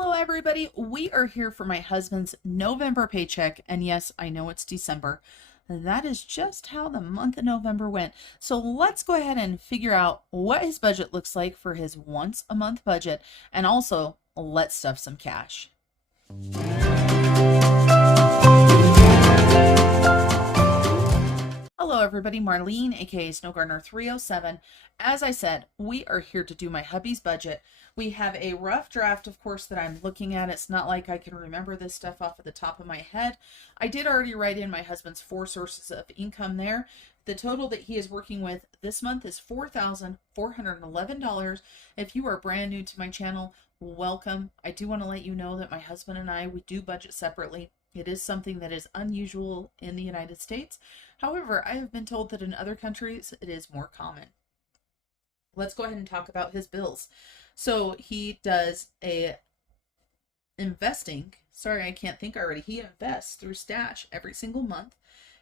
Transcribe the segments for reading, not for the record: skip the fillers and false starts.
Hello, everybody. We are here for my husband's November paycheck. And yes, I know it's December. That is just how the month of November went. So let's go ahead and figure out what his budget looks like for his once a month budget. And also, let's stuff some cash. Hello everybody, Marlene, aka Snow Gardener 307. As I said, we are here to do my hubby's budget. We have a rough draft, of course, that I'm looking at. It's not like I can remember this stuff off of the top of my head. I did already write in my husband's 4 sources of income there. The total that he is working with this month is $4,411. If you are brand new to my channel, welcome. I do want to let you know that my husband and I, we do budget separately. It is something that is unusual in the United States. However, I have been told that in other countries it is more common. Let's go ahead and talk about his bills. So he does investing. Sorry, I can't think already. He invests through Stash every single month.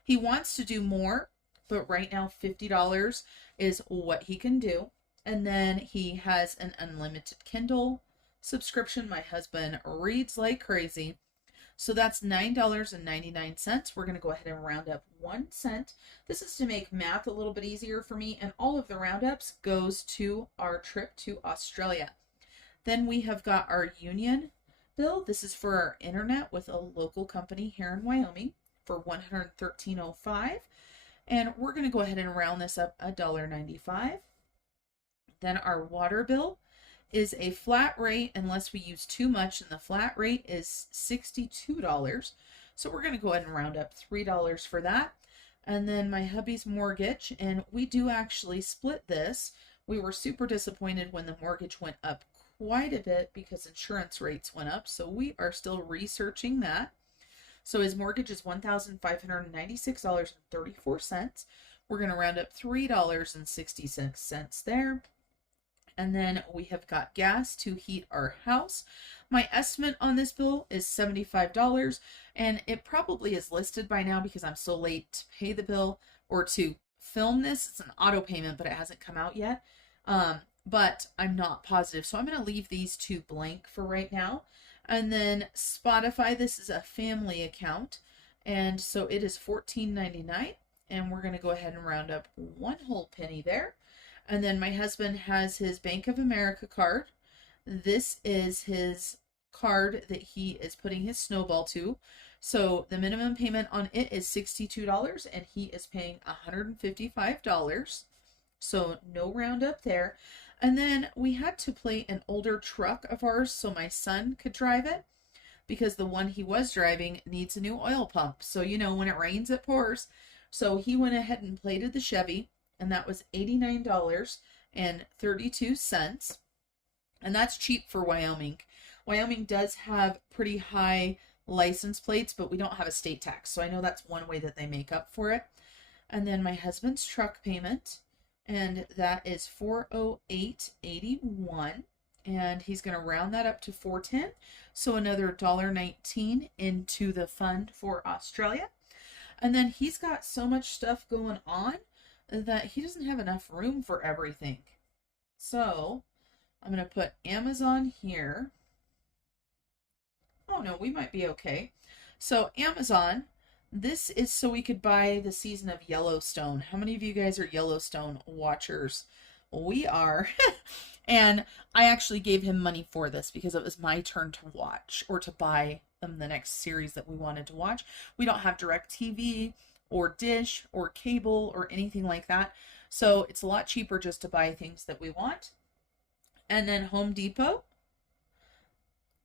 He wants to do more, but right now $50 is what he can do. And then he has an unlimited Kindle subscription. My husband reads like crazy. So that's $9.99. We're going to go ahead and round up 1 cent. This is to make math a little bit easier for me, and all of the roundups goes to our trip to Australia. Then we have got our union bill. This is for our internet with a local company here in Wyoming for $113.05. And we're going to go ahead and round this up $1.95. Then our water bill is a flat rate unless we use too much, and the flat rate is $62. So we're going to go ahead and round up $3 for that. And then my hubby's mortgage, and we do actually split this. We were super disappointed when the mortgage went up quite a bit because insurance rates went up, so we are still researching that. So his mortgage is $1,596.34. We're going to round up $3.66 there. And then we have got gas to heat our house. My estimate on this bill is $75, and it probably is listed by now because I'm so late to pay the bill or to film this. It's an auto payment, but it hasn't come out yet. But I'm not positive. So I'm going to leave these two blank for right now. And then Spotify, this is a family account. And so it is $14.99. And we're going to go ahead and round up 1 whole penny there. And then my husband has his Bank of America card. This is his card that he is putting his snowball to. So the minimum payment on it is $62, and he is paying $155. So no roundup there. And then we had to play an older truck of ours so my son could drive it, because the one he was driving needs a new oil pump. So, you know, when it rains, it pours. So he went ahead and plated the Chevy, and that was $89.32. And that's cheap for Wyoming. Wyoming does have pretty high license plates, but we don't have a state tax. So I know that's one way that they make up for it. And then my husband's truck payment, and that is $408.81. And he's going to round that up to $410. So another $1.19 into the fund for Australia. And then he's got so much stuff going on that he doesn't have enough room for everything. So I'm going to put Amazon here. Oh no, we might be okay. So Amazon, this is so we could buy the season of Yellowstone. How many of you guys are Yellowstone watchers? We are. And I actually gave him money for this because it was my turn to watch or to buy them the next series that we wanted to watch. We don't have DirecTV or Dish or cable or anything like that. So it's a lot cheaper just to buy things that we want. And then Home Depot.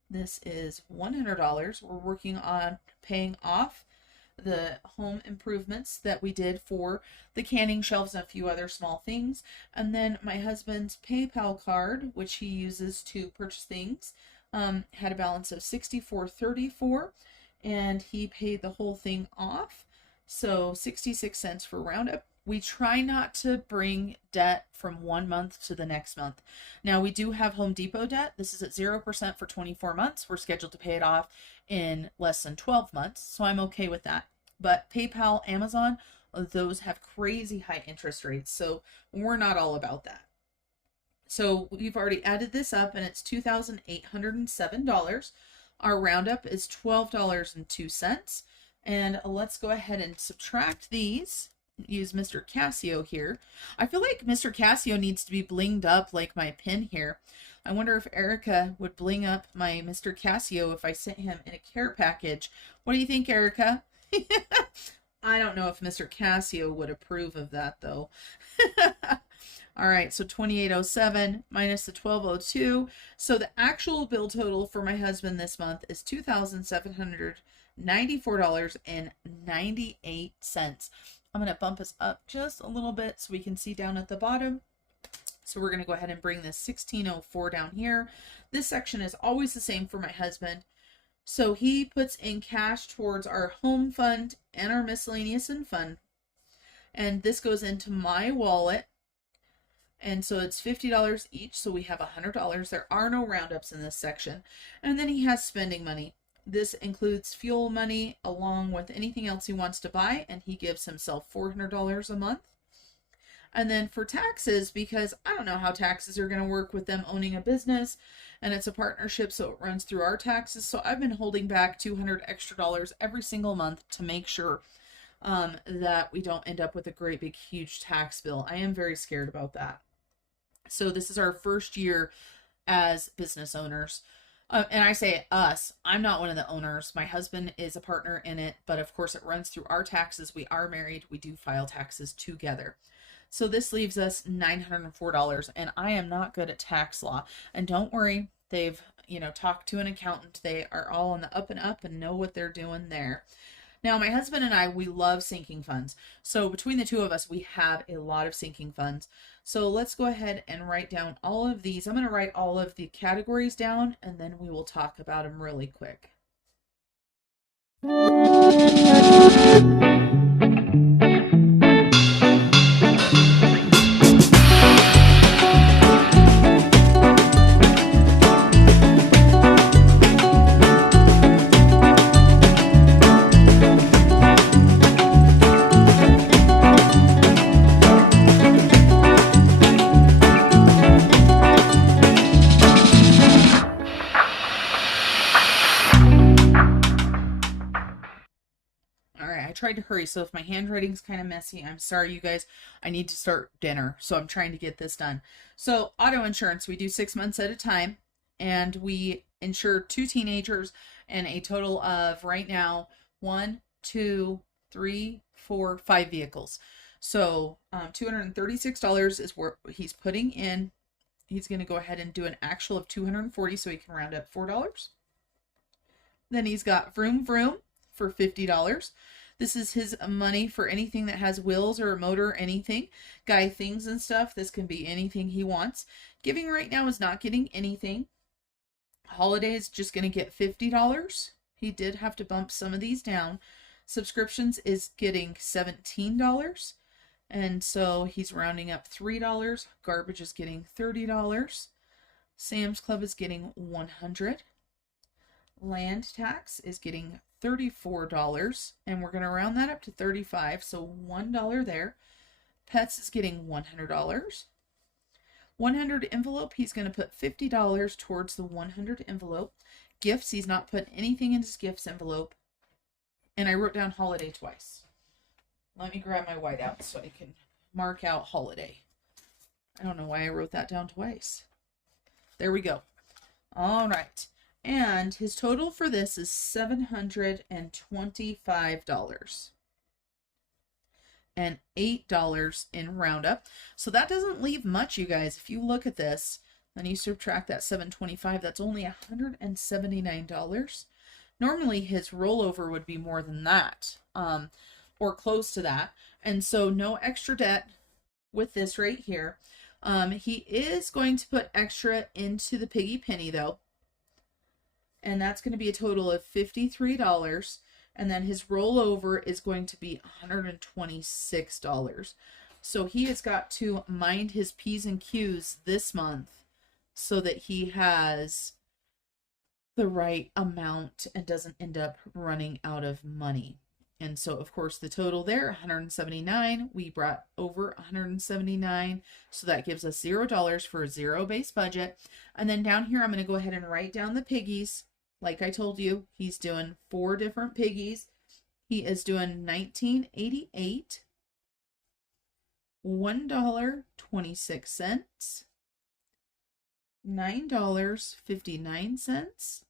This is $100. We're working on paying off the home improvements that we did for the canning shelves and a few other small things. And then my husband's PayPal card, which he uses to purchase things, had a balance of $64.34, and he paid the whole thing off. So 66 cents for roundup. We try not to bring debt from one month to the next month. Now we do have Home Depot debt. This is at 0% for 24 months. We're scheduled to pay it off in less than 12 months. So I'm okay with that. But PayPal, Amazon, those have crazy high interest rates. So we're not all about that. So we've already added this up and it's $2,807. Our roundup is $12.02. And let's go ahead and subtract these. Use Mr. Casio here. I feel like Mr. Casio needs to be blinged up like my pin here. I wonder if Erica would bling up my Mr. Casio if I sent him in a care package. What do you think, Erica? I don't know if Mr. Casio would approve of that, though. All right, so 2807 minus the 1202. So the actual bill total for my husband this month is $2,794.98. I'm going to bump us up just a little bit so we can see down at the bottom. So we're going to go ahead and bring this 1604 down here. This section is always the same for my husband. So he puts in cash towards our home fund and our miscellaneous fund. And this goes into my wallet. And so it's $50 each. So we have $100. There are no roundups in this section. And then he has spending money. This includes fuel money along with anything else he wants to buy. And he gives himself $400 a month. And then for taxes, because I don't know how taxes are going to work with them owning a business, and it's a partnership, so it runs through our taxes. So I've been holding back $200 extra every single month to make sure that we don't end up with a great big huge tax bill. I am very scared about that. So this is our first year as business owners. And I say us, I'm not one of the owners. My husband is a partner in it, but of course it runs through our taxes. We are married. We do file taxes together. So this leaves us $904, and I am not good at tax law. And don't worry, they've, talked to an accountant. They are all on the up and up and know what they're doing there. Now, my husband and I, we love sinking funds. So between the two of us, we have a lot of sinking funds. So let's go ahead and write down all of these. I'm going to write all of the categories down, and then we will talk about them really quick. Tried to hurry, so if my handwriting's kind of messy, I'm sorry, you guys. I need to start dinner, so I'm trying to get this done. So auto insurance, we do 6 months at a time, and we insure 2 teenagers and a total of right now 1, 2, 3, 4, 5 vehicles. So $236 is what he's putting in. He's going to go ahead and do an actual of $240, so he can round up $4. Then he's got Vroom Vroom for $50. This is his money for anything that has wheels or a motor or anything. Guy things and stuff. This can be anything he wants. Giving right now is not getting anything. Holiday is just going to get $50. He did have to bump some of these down. Subscriptions is getting $17. And so he's rounding up $3. Garbage is getting $30. Sam's Club is getting $100. Land tax is getting $34, and we're going to round that up to $35, so $1 there. Pets is getting $100. 100 envelope, he's going to put $50 towards the 100 envelope. Gifts, he's not put anything in his gifts envelope. And I wrote down holiday twice. Let me grab my whiteout so I can mark out holiday. I don't know why I wrote that down twice. There we go. All right. And his total for this is $725 and $8 in roundup. So that doesn't leave much, you guys. If you look at this, then you subtract that $725, that's only $179. Normally his rollover would be more than that, or close to that. And so no extra debt with this right here. He is going to put extra into the piggy penny though. And that's going to be a total of $53. And then his rollover is going to be $126. So he has got to mind his P's and Q's this month so that he has the right amount and doesn't end up running out of money. And so, of course, the total there, 179, we brought over 179. So that gives us $0 for a zero base budget. And then down here, I'm going to go ahead and write down the piggies. Like I told you, he's doing 4 different piggies. He is doing $19.88, $1.26, $9.59,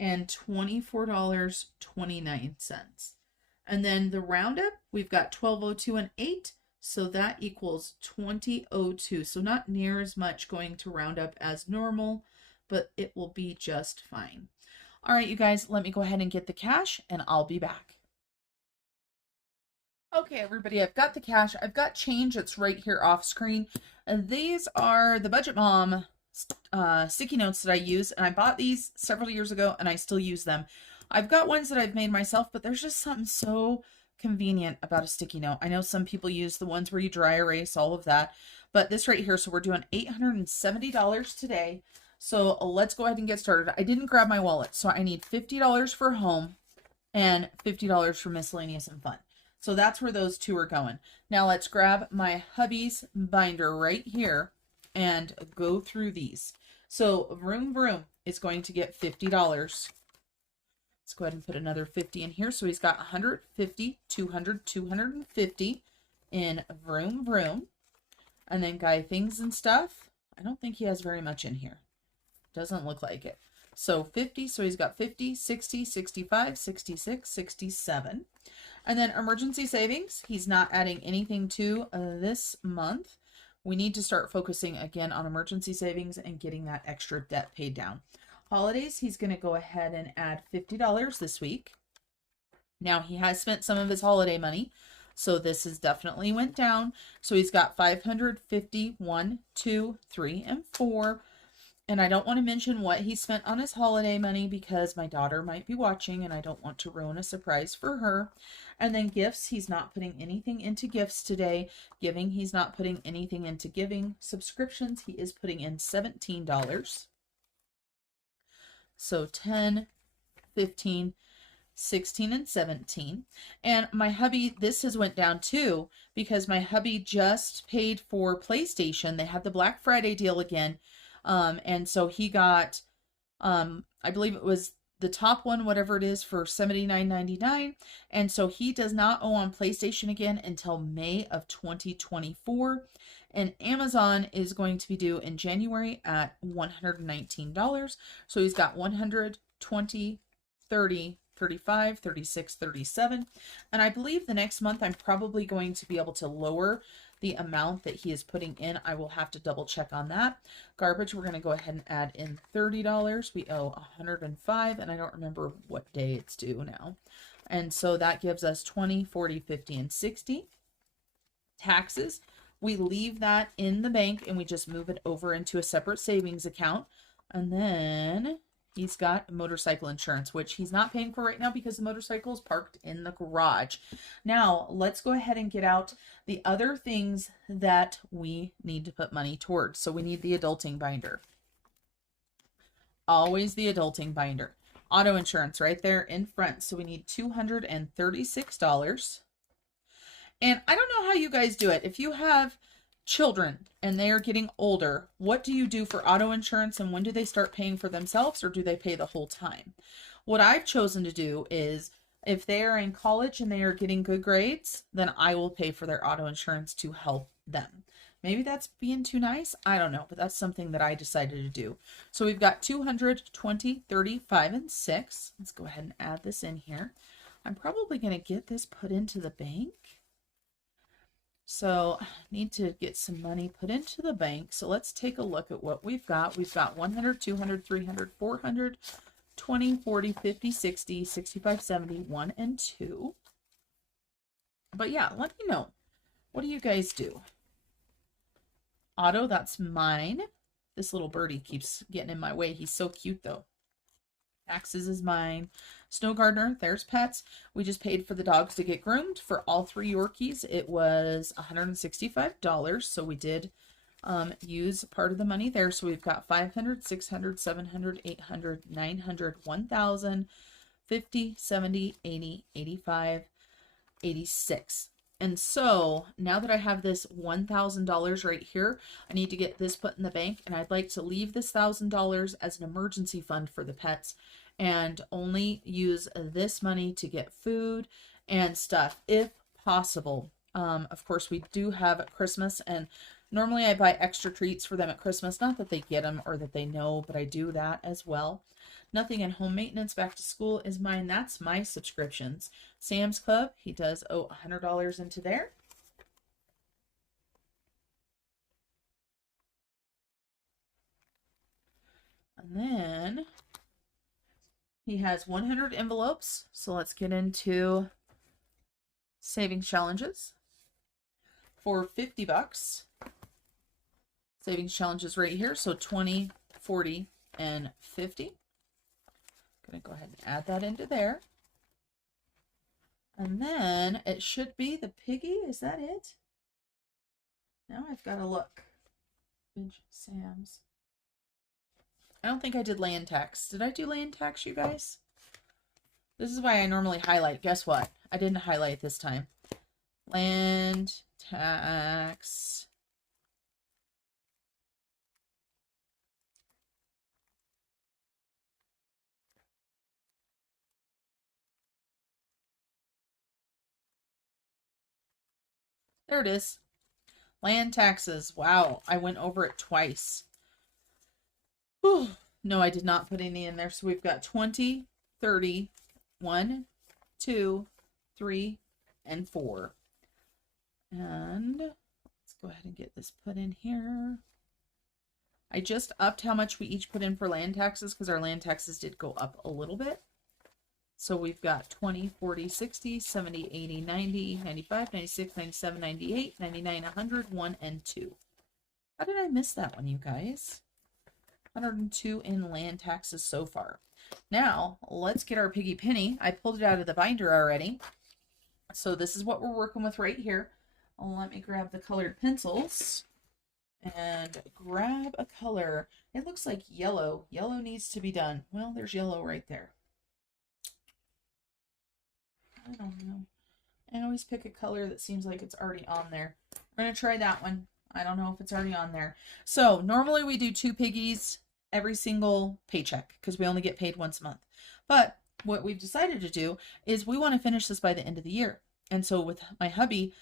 and $24.29. And then the roundup, we've got 1202 and 8, so that equals 2002. So not near as much going to roundup as normal, but it will be just fine. All right, you guys, let me go ahead and get the cash and I'll be back. Okay, everybody, I've got the cash. I've got change that's right here off screen. And these are the Budget Mom sticky notes that I use, and I bought these several years ago and I still use them. I've got ones that I've made myself, but there's just something so convenient about a sticky note. I know some people use the ones where you dry erase, all of that, but this right here, so we're doing $870 today. So let's go ahead and get started. I didn't grab my wallet, so I need $50 for home and $50 for miscellaneous and fun. So that's where those two are going. Now let's grab my hubby's binder right here and go through these. So Vroom Vroom is going to get $50. Let's go ahead and put another 50 in here. So he's got 150, 200, 250 in Vroom Vroom. And then Guy Things and Stuff, I don't think he has very much in here. Doesn't look like it. So 50, so he's got 50, 60, 65, 66, 67. And then emergency savings, he's not adding anything to this month. We need to start focusing again on emergency savings and getting that extra debt paid down. Holidays, he's going to go ahead and add $50 this week. Now he has spent some of his holiday money, so this has definitely went down. So he's got 550, 1, 2, 3, and 4. And I don't want to mention what he spent on his holiday money because my daughter might be watching and I don't want to ruin a surprise for her. And then gifts, he's not putting anything into gifts today. Giving, he's not putting anything into giving. Subscriptions, he is putting in $17. So 10, 15, 16, and 17. And my hubby, this has went down too because my hubby just paid for PlayStation. They had the Black Friday deal again. And so he got, I believe it was the top one, whatever it is, for $79.99. And so he does not owe on PlayStation again until May of 2024. And Amazon is going to be due in January at $119. So he's got 120, 30, 35, 36, 37. And I believe the next month I'm probably going to be able to lower the amount that he is putting in. I will have to double check on that. Garbage, we're going to go ahead and add in $30. We owe 105, and I don't remember what day it's due now. And so that gives us 20, 40, 50, and 60. Taxes, we leave that in the bank and we just move it over into a separate savings account. And then he's got motorcycle insurance, which he's not paying for right now because the motorcycle is parked in the garage. Now, let's go ahead and get out the other things that we need to put money towards. So we need the adulting binder. Always the adulting binder. Auto insurance right there in front. So we need $236. And I don't know how you guys do it. If you have children and they are getting older, what do you do for auto insurance, and when do they start paying for themselves, or do they pay the whole time? What I've chosen to do is if they are in college and they are getting good grades, then I will pay for their auto insurance to help them. Maybe that's being too nice, I don't know, but that's something that I decided to do. So we've got 200, 20, 30, 5, and 6. Let's go ahead and add this in here. I'm probably going to get this put into the bank. So I need to get some money put into the bank. So let's take a look at what we've got. We've got 100, 200, 300, 400, 20, 40, 50, 60, 65, 70, 1, and 2. But yeah, let me know. What do you guys do? Auto, that's mine. This little birdie keeps getting in my way. He's so cute though. Taxes is mine. Snow Gardener, there's pets. We just paid for the dogs to get groomed. For all 3 Yorkies, it was $165. So we did use part of the money there. So we've got 500, 600, 700, 800, 900, 1,000, 50, 70, 80, 85, 86. And so now that I have this $1,000 right here, I need to get this put in the bank, and I'd like to leave this $1,000 as an emergency fund for the pets and only use this money to get food and stuff if possible. Of course, we do have Christmas, and normally I buy extra treats for them at Christmas. Not that they get them or that they know, but I do that as well. Nothing in home maintenance. Back to school is mine. That's my subscriptions. Sam's Club, he does owe $100 into there. And then he has 100 envelopes. So let's get into savings challenges for 50 bucks. Savings challenges right here. So 20, 40, and 50. Going to go ahead and add that into there. And then it should be the piggy. Is that it? Now I've got to look. Sam's. I don't think I did land tax. Did I do land tax, you guys? This is why I normally highlight. Guess what? I didn't highlight this time. Land tax. There it is. Land taxes. Wow, I went over it twice. Whew. No, I did not put any in there. So we've got 20, 30, 1, 2, 3, and 4. And let's go ahead and get this put in here. I just upped how much we each put in for land taxes because our land taxes did go up a little bit. So we've got 20, 40, 60, 70, 80, 90, 95, 96, 97, 98, 99, 100, 1, and 2. How did I miss that one, you guys? 102 in land taxes so far. Now, let's get our piggy penny. I pulled it out of the binder already. So this is what we're working with right here. Let me grab the colored pencils and grab a color. It looks like yellow. Yellow needs to be done. Well, there's yellow right there. I don't know. I always pick a color that seems like it's already on there. We're going to try that one. I don't know if it's already on there. So normally we do 2 piggies every single paycheck because we only get paid once a month. But what we've decided to do is we want to finish this by the end of the year. And so with my hubby,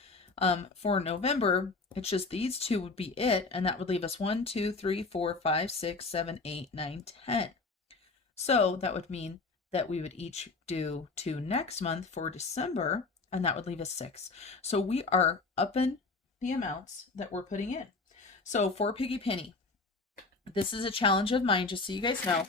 for November, it's just these 2 would be it. And that would leave us 1, 2, 3, 4, 5, 6, 7, 8, 9, 10. So that would mean that we would each do 2 next month for December, and that would leave us 6. So we are upping the amounts that we're putting in. So for Piggy Penny, this is a challenge of mine, just so you guys know.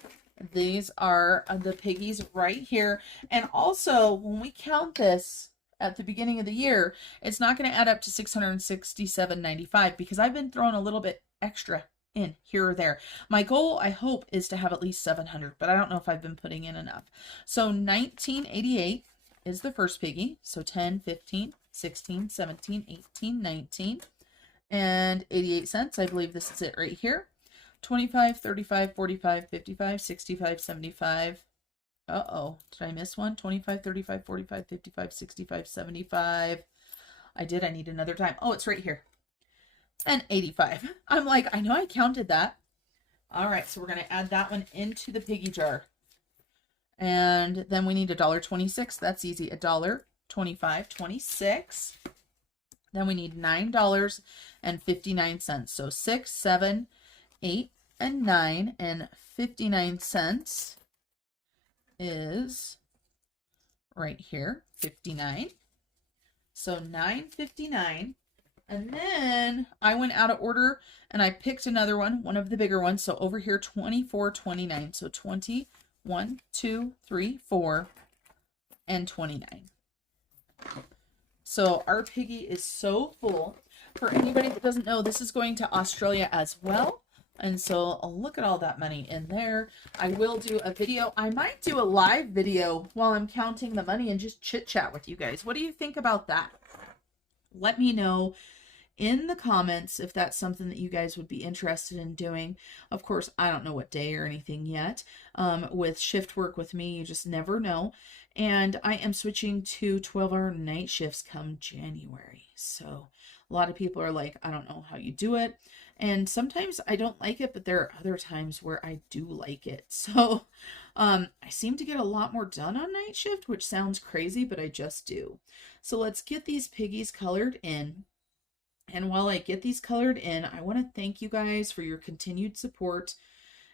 These are the piggies right here. And also, when we count this at the beginning of the year, it's not going to add up to $667.95 because I've been throwing a little bit extra in here or there. My goal, I hope, is to have at least 700, but I don't know if I've been putting in enough. So 1988 is the first piggy. So 10, 15, 16, 17, 18, 19, and 88 cents. I believe this is it right here. 25, 35, 45, 55, 65, 75. Uh-oh, did I miss one? 25, 35, 45, 55, 65, 75. I did. I need another time. Oh, it's right here. And 85. I'm like, I know I counted that. All right, so we're going to add that one into the piggy jar. And then we need $1.26. That's easy. $1.25.26. Then we need $9.59. So 6, 7, 8, and 9, and 59 cents is right here. 59. So $9.59. And then I went out of order and I picked another one of the bigger ones. So over here, $24.29. So 20, 1, 2, 3, 4, and 29. So our piggy is so full. For anybody that doesn't know, this is going to Australia as well. And so look at all that money in there. I will do a video. I might do a live video while I'm counting the money and just chit chat with you guys. What do you think about that? Let me know in the comments if that's something that you guys would be interested in doing. Of course, I don't know what day or anything yet. With shift work with me, you just never know. And I am switching to 12-hour night shifts come January. So a lot of people are like, I don't know how you do it. And sometimes I don't like it, but there are other times where I do like it. So I seem to get a lot more done on night shift, which sounds crazy, but I just do. So let's get these piggies colored in. And while I get these colored in, I want to thank you guys for your continued support.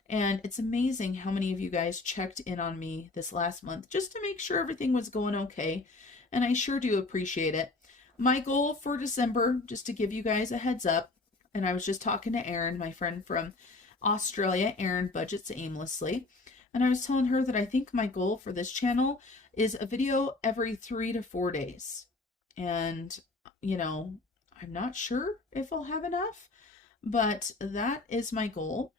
And it's amazing how many of you guys checked in on me this last month just to make sure everything was going okay. And I sure do appreciate it. My goal for December, just to give you guys a heads up, and I was just talking to Erin, my friend from Australia. Erin budgets aimlessly. And I was telling her that I think my goal for this channel is a video every 3 to 4 days. And, you know, I'm not sure if I'll have enough, but that is my goal.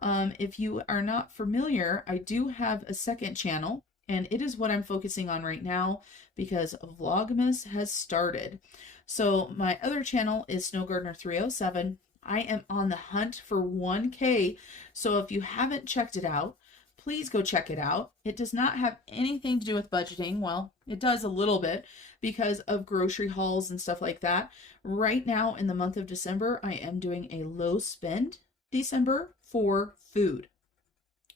If you are not familiar, I do have a second channel, and it is what I'm focusing on right now because Vlogmas has started. So my other channel is Snow Gardener 307. I am on the hunt for 1K. So if you haven't checked it out, please go check it out. It does not have anything to do with budgeting. Well, it does a little bit because of grocery hauls and stuff like that. Right now in the month of December, I am doing a low spend December for food.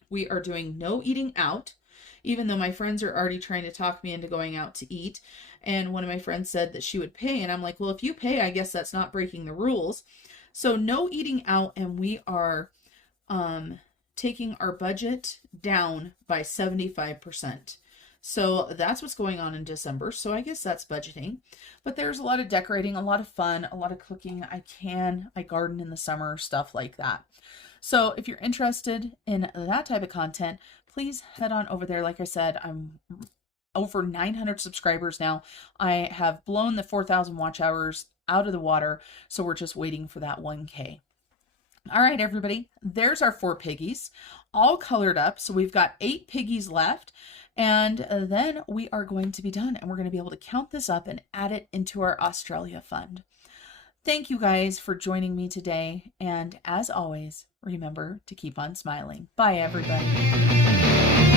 We are doing no eating out, even though my friends are already trying to talk me into going out to eat. And one of my friends said that she would pay. And I'm like, well, if you pay, I guess that's not breaking the rules. So no eating out. And we are taking our budget down by 75%. So that's what's going on in December. So I guess that's budgeting. But there's a lot of decorating, a lot of fun, a lot of cooking. I garden in the summer, stuff like that. So if you're interested in that type of content, please head on over there. Like I said, I'm over 900 subscribers now. I have blown the 4,000 watch hours out of the water. So we're just waiting for that 1K. All right, everybody, there's our 4 piggies all colored up. So we've got 8 piggies left, and then we are going to be done, and we're going to be able to count this up and add it into our Australia fund. Thank you guys for joining me today. And as always, remember to keep on smiling. Bye, everybody.